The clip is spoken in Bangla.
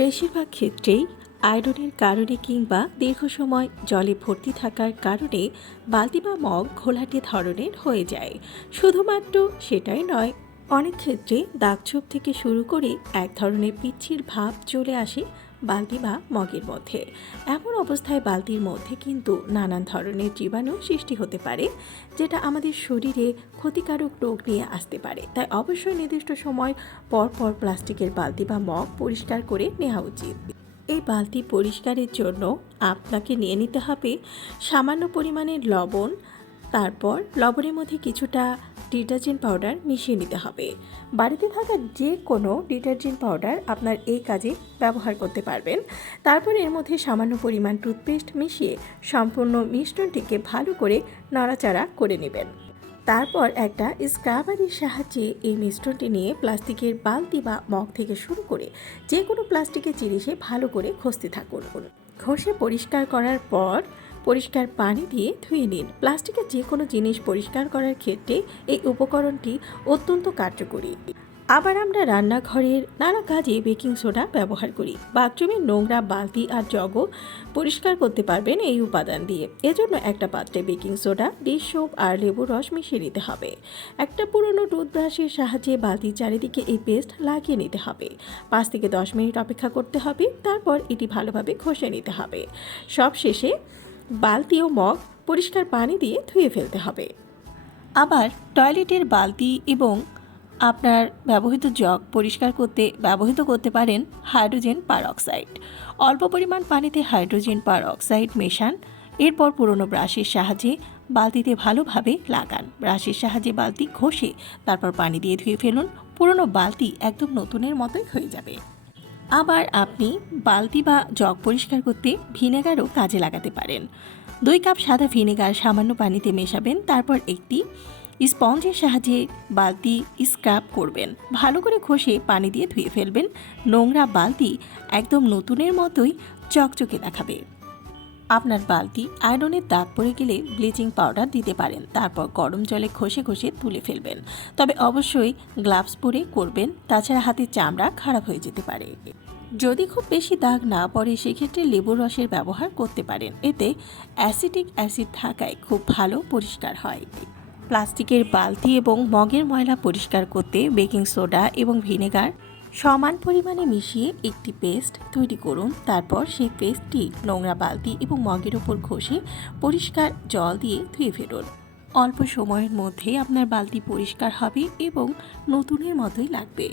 বেশিরভাগ ক্ষেত্রেই আয়রনের কারণে কিংবা দীর্ঘ সময় জলে ভর্তি থাকার কারণে বালতি বা মগ ঘোলাটে ধরনের হয়ে যায়। শুধুমাত্র সেটাই নয়, অনেক ক্ষেত্রে দাগছোপ থেকে শুরু করে এক ধরনের পিচ্ছিল ভাব চলে আসে বালতি বা মগের মধ্যে। এমন অবস্থায় বালতির মধ্যে কিন্তু নানান ধরনের জীবাণু সৃষ্টি হতে পারে, যেটা আমাদের শরীরে ক্ষতিকারক রোগ নিয়ে আসতে পারে। তাই অবশ্যই নির্দিষ্ট সময় পর পর প্লাস্টিকের বালতি বা মগ পরিষ্কার করে নেওয়া উচিত। এই বালতি পরিষ্কারের জন্য আপনাকে নিয়ে নিতে হবে সামান্য পরিমাণের লবণ। তারপর লবণের মধ্যে কিছুটা ডিটারজেন্ট পাউডার মিশিয়ে নিতে হবে। বাড়িতে থাকা যে কোনো ডিটারজেন্ট পাউডার আপনার এই কাজে ব্যবহার করতে পারবেন। তারপর এর মধ্যে সামান্য পরিমাণ টুথপেস্ট মিশিয়ে সম্পূর্ণ মিশ্রণটিকে ভালো করে নাড়াচাড়া করে নেবেন। তারপর একটা স্ক্রাবারের সাহায্যে এই মিশ্রণটি নিয়ে প্লাস্টিকের বালতি বা মগ থেকে শুরু করে যে কোনো প্লাস্টিকের জিনিসে ভালো করে ঘষতে থাকুন। ঘষে পরিষ্কার করার পর পরিষ্কার পানি দিয়ে ধুয়ে নিন। প্লাস্টিকের যে কোনো জিনিস পরিষ্কার করার ক্ষেত্রে এই উপকরণটি অত্যন্ত কার্যকরী। আবার আমরা রান্নাঘরের নানা কাজে বেকিং সোডা ব্যবহার করি। বাথরুমের নোংরা বালতি আর জগও পরিষ্কার করতে পারবেন এই উপাদান দিয়ে। এজন্য একটা পাত্রে বেকিং সোডা, ডিশ সোপ আর লেবুর রস মিশিয়ে নিতে হবে। একটা পুরনো টুথব্রাশের সাহায্যে বালতির চারিদিকে এই পেস্ট লাগিয়ে নিতে হবে। 5 থেকে 10 মিনিট অপেক্ষা করতে হবে। তারপর এটি ভালোভাবে ঘষে নিতে হবে। সব শেষে বালতি ও মগ পরিষ্কার পানি দিয়ে ধুয়ে ফেলতে হবে। আবার টয়লেটের বালতি এবং আপনার ব্যবহৃত জগ পরিষ্কার করতে ব্যবহৃত করতে পারেন হাইড্রোজেন পারঅক্সাইড। অল্প পরিমাণ পানিতে হাইড্রোজেন পারঅক্সাইড মেশান। এরপর পুরনো ব্রাশের সাহায্যে বালতিতে ভালোভাবে লাগান। ব্রাশের সাহায্যে বালতি ঘষে তারপর পানি দিয়ে ধুয়ে ফেলুন। পুরনো বালতি একদম নতুনের মতোই হয়ে যাবে। আবার আপনি বালতি বা জগ পরিষ্কার করতে ভিনেগারও কাজে লাগাতে পারেন। 2 কাপ সাদা ভিনেগার সামান্য পানিতে মেশাবেন। তারপর একটি স্পঞ্জের সাহায্যে বালতি স্ক্রাব করবেন। ভালো করে ঘষে পানি দিয়ে ধুয়ে ফেলবেন। নোংরা বালতি একদম নতুনের মতোই চকচকে দেখাবে। আপনার বালতি আয়রনের দাগ পড়ে গেলে ব্লিচিং পাউডার দিতে পারেন। তারপর গরম জলে ঘষে ঘষে তুলে ফেলবেন। তবে অবশ্যই গ্লাভস পরে করবেন, তাছাড়া হাতের চামড়া খারাপ হয়ে যেতে পারে। যদি খুব বেশি দাগ না পড়ে সেক্ষেত্রে লেবুর রসের ব্যবহার করতে পারেন। এতে অ্যাসিটিক অ্যাসিড থাকায় খুব ভালো পরিষ্কার হয়। প্লাস্টিকের বালতি এবং মগের ময়লা পরিষ্কার করতে বেকিং সোডা এবং ভিনেগার সমান পরিমাণে মিশিয়ে একটি পেস্ট তৈরি করুন। তারপর সেই পেস্টটি নোংরা বালতি এবং মগের ওপর ঘষে পরিষ্কার জল দিয়ে ধুয়ে ফেলুন। অল্প সময়ের মধ্যে আপনার বালতি পরিষ্কার হবে এবং নতুনের মতোই লাগবে।